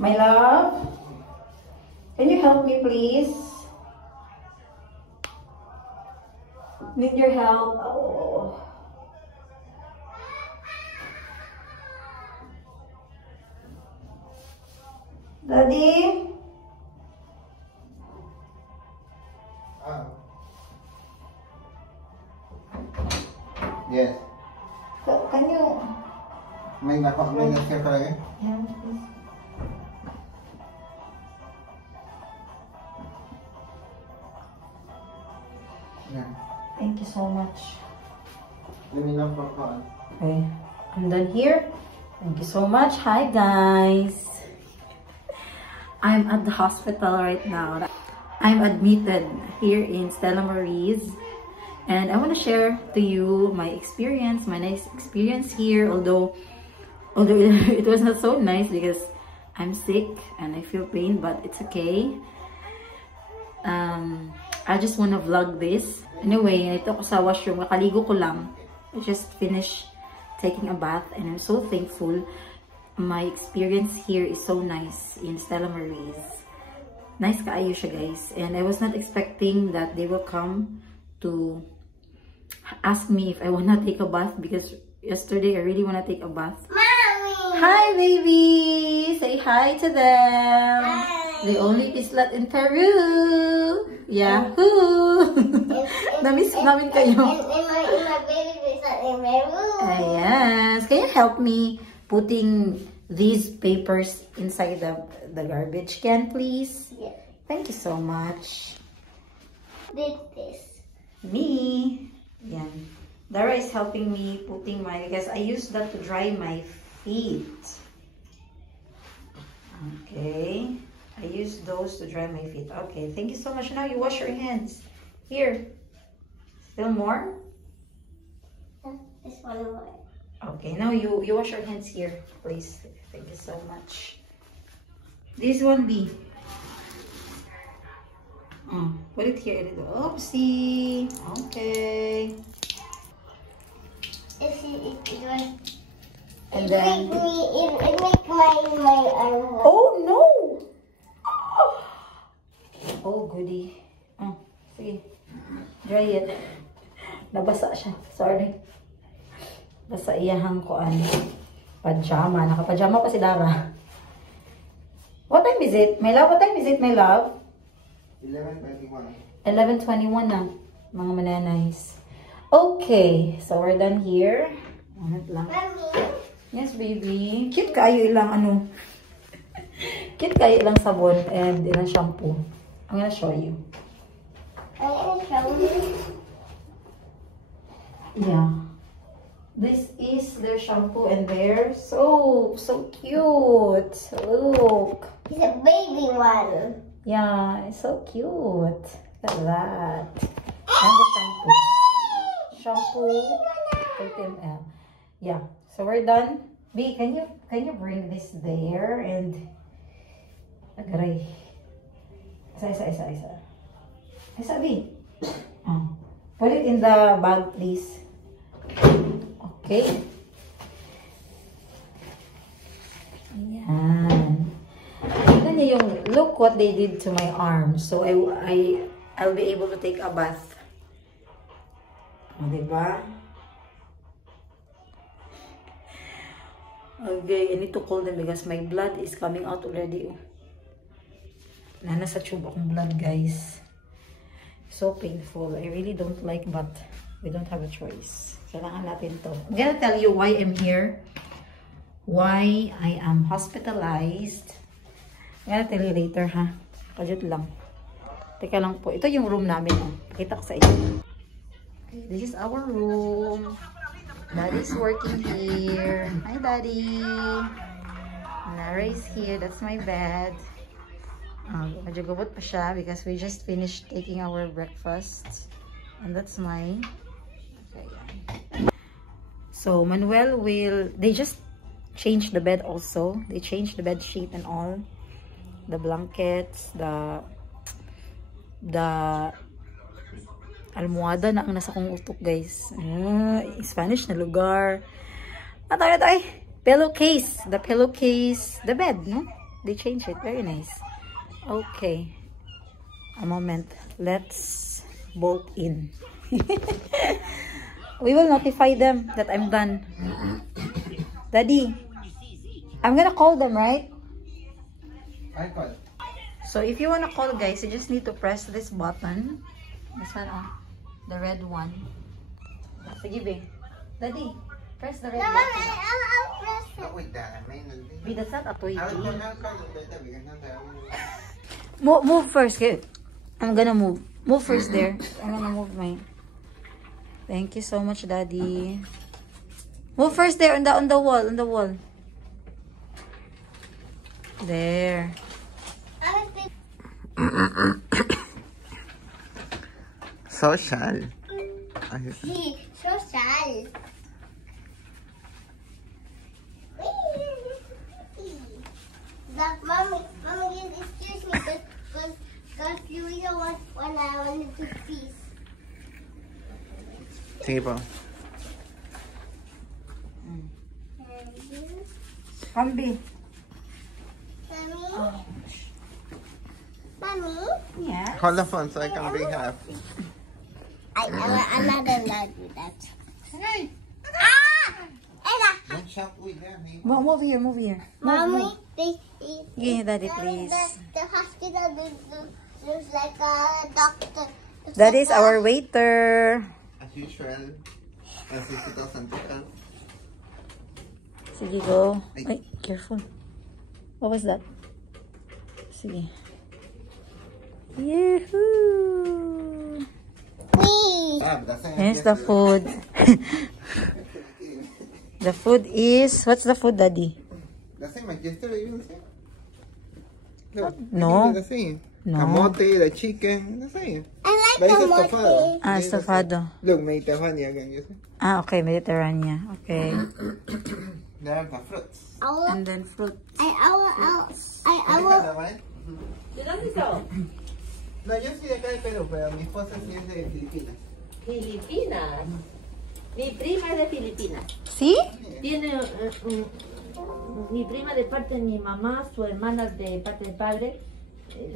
My love, can you help me, please? Need your help. Oh. Daddy? Yes. Can you... May nag-care ka lagi? Yeah, please. Yeah. Thank you so much. Let me know for Okay, I'm done here. Thank you so much. Hi, guys. I'm at the hospital right now. I'm admitted here in Stella Marie's. And I want to share to you my experience, my nice experience here. Although it was not so nice because I'm sick and I feel pain, but it's okay. I just want to vlog this. Anyway, ito ko sa washroom. Kakaligo ko lang. I just finished taking a bath and I'm so thankful. My experience here is so nice in Stella Marie's. Nice kaayo siya, guys. And I was not expecting that they will come to ask me if I want to take a bath because yesterday I really want to take a bath. Mommy! Hi, baby! Say hi to them! Hi! They only islat in Peru! Yahoo! Namiss namin kayo. In my baby is in Peru. Yes. Can you help me putting these papers inside the garbage can, please? Yes. Thank you so much. This. Me. Yan. Dara is helping me putting because I use that to dry my feet. Okay. I use those to dry my feet. Okay. Thank you so much. Now you wash your hands. Here. Still more? This one more. Okay. Now you wash your hands here, please. Thank you so much. This one B. Put it here. Oopsie. Okay. And then. It make my arm. Oh no! Oh goody. Sige. Dry it. Nabasa siya. Sorry. Basa iyahang ko pajama. Naka-pajama pa si Dara. What time is it? My love, what time is it, my love? 11:21. 11:21 na, mga mananays. Okay, so we're done here. Lang. Mommy. Yes, baby. Cute kayo ilang Cute kayo ilang sabon and ilang shampoo. I'm gonna show you. I'm gonna show you. Yeah. This is their shampoo and their soap. So cute. Look. It's a baby one. Yeah, it's so cute. Look at that. And the shampoo. Shampoo, 30 ml. Yeah, so we're done. B, can you bring this there and agaray. Isa, B. Put it in the bag, please. Okay. Ayan. Tignan niyo yung, look what they did to my arm. So, I'll be able to take a bath. O, diba? Okay, I need to call them because my blood is coming out already. Nasa tube akong blood, guys. So painful. I really don't like, but we don't have a choice. Kailangan natin to. I'm gonna tell you why I'm here. Why I am hospitalized. I'm gonna tell you later, ha? Kajut lang. Teka lang po. Ito yung room namin. Kita ko sa inyo. Okay, this is our room. Daddy's working here. Hi, Daddy. Nara is here. That's my bed. Medyo gabot pa siya because we just finished taking our breakfast. And that's mine. Okay, yeah. So, Manuel they just changed the bed also. They changed the bed sheet and all. The blankets, the almohada na ang nasa kong utok, guys. Spanish na lugar. Pillowcase. The pillowcase. The bed, no? They changed it. Very nice. Okay. A moment. Let's bolt in. We will notify them that I'm done. Daddy, I'm gonna call them, right? I call. So if you wanna call, guys, you just need to press this button. This one, the red one. Sige, babe. Daddy, press the red No, button. I'll press it. Oh, wait, that. I mean, Wait, that's not a toy. I'll call you later because I'm Move first, kid. I'm gonna move. Move first there. I'm gonna move mine. Thank you so much, Daddy. Move first there on the wall. There. Social. See, social. Mommy, excuse me, because you don't want when I wanted to peace. Sige po. Kambi. Mommy? Mommy? Yeah. Hold the phone so I can bring half. I'm not allowed to do that. Hey! Ah! Ella! Don't shout, uy, yan. Move here. Move. Mommy, Yeah, Daddy, please. the hospital looks like a doctor. That is our waiter. As usual. As usual, Santiago. Sige, go. Ay, careful. What was that? Sige. Yahoo! Wee! That's it. Here's the food. The food is... What's the food, Daddy? The same as yesterday, you say? Look, No. The same. No. Kamote, the chicken, the same. I like But it's kamote. estofado. Ah, It's estofado. Look, may Tiffany again, you see? Ah, okay. Mediterranean. Okay. There are the fruits. And then fruit. I ¿Qué will. tal, Juan? ¿De dónde son? No, yo soy de acá de Perú, pero mi esposa sí es de Filipinas. Filipinas. Mi prima es de Filipinas. ¿Sí? Tiene mi prima de parte de mi mamá, su hermana de parte de padre.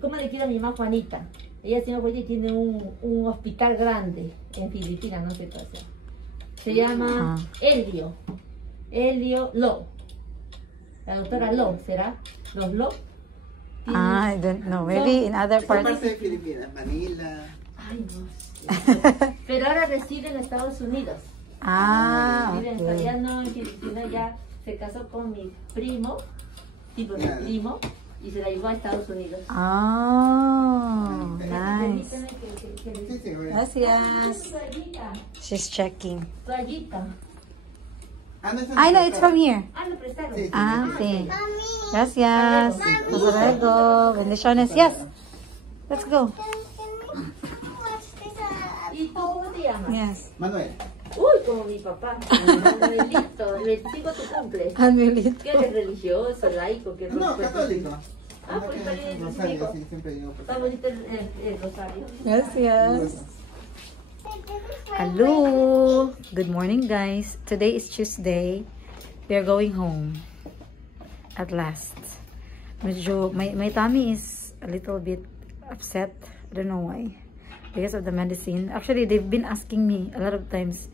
¿Cómo le quiero a mi mamá Juanita? Ella se llama Juanita y tiene un hospital grande en Filipinas, no sé qué hacer. Se llama Helio Lo. La doctora Lo, ¿será? ¿Los Lo? I don't know. Maybe in other ¿Qué parts. parte de Filipinas? Manila. Ay, no sé. Pero ahora reside en Estados Unidos. Ah, Vive en okay. ya no en Filipinas, ya se casó con mi primo, tipo mi primo, y se la llevó a Estados Unidos. Oh, nice. Permíteme que Sí, sí, güey. Gracias. Toallita, She's checking. toallita. Ah, no, eso I know, no it's from here. Ah, lo prestaron. Sí, sí. Ah, sí. Mommy. Gracias. Hasta luego. Bendiciones. Yes. Let's go. What's this? ¿Y tú cómo te llamas? Yes. Manuel. Uy, como mi papá. Manuelito, el 25 tu cumple. Anuelito. ¿Qué eres religioso, laico? ¿Qué No, católico. Ah, pues está bien, Rosario, digo. sí, siempre digo. Está bonito el rosario. Gracias. Hello. Good morning, guys. Today is Tuesday. We are going home. At last. Medyo, my tummy is a little bit upset. I don't know why. Because of the medicine. Actually, they've been asking me a lot of times,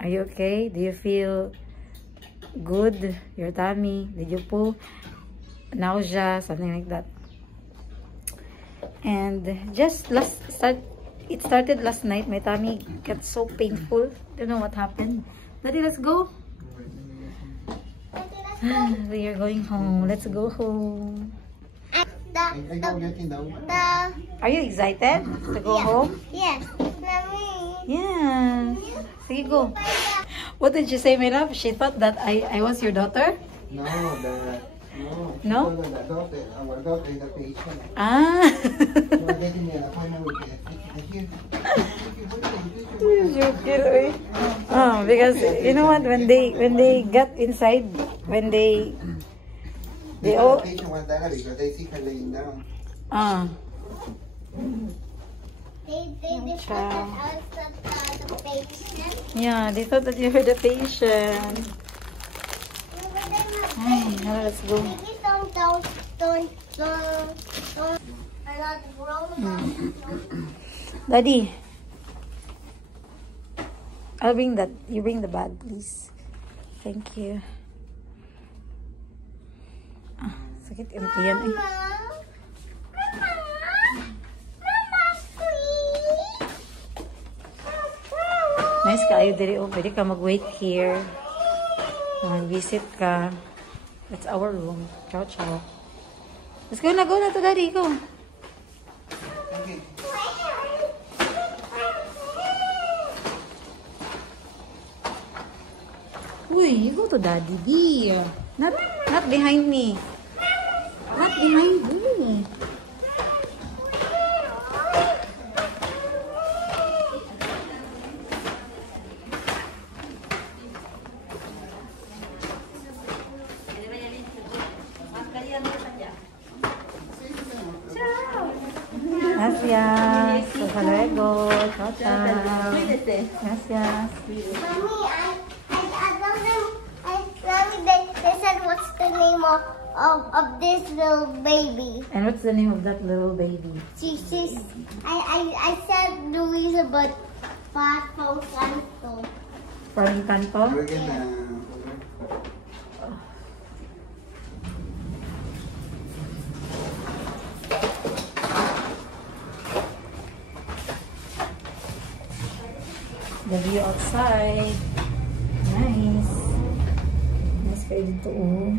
are you okay? Do you feel good? Your tummy? Did you poo? Nausea? Something like that. And just it started last night. My tummy got so painful. Don't know what happened. Daddy, let's go. We are going home. Let's go home. I go getting down. Are you excited to go home? Yes, Mommy. Yeah. Sige, go. What did you say, my love? She thought that I was your daughter? No, No? The daughter, our daughter is the patient. Ah. We're getting an appointment with the Oh, because you know what? When they got inside, they all The patient was there because they see her laying down. They thought that I was the patient. Yeah, they thought that you were the patient. Ay, now let's go. They told don't. I'm not grown up. Daddy, I'll bring that. You bring the bag, please. Thank you. Ah, sakit yung tiyan eh. Nice kayo diri oh. Pwede ka mag-wait here. Mag-visit ka. That's our room. Ciao, ciao. Let's go na to daddy. Go. Okay. Uy, you go to daddy, D. Not behind me. Not behind me. Gracias. Hasta luego. Chao, chao. Cuídese. Gracias. Mommy, I told them, they said what's the name of this little baby. And what's the name of that little baby? I said Louisa, but from Canto. From Canto? We're gonna... The view outside. Nice. Nice kayo dito oh.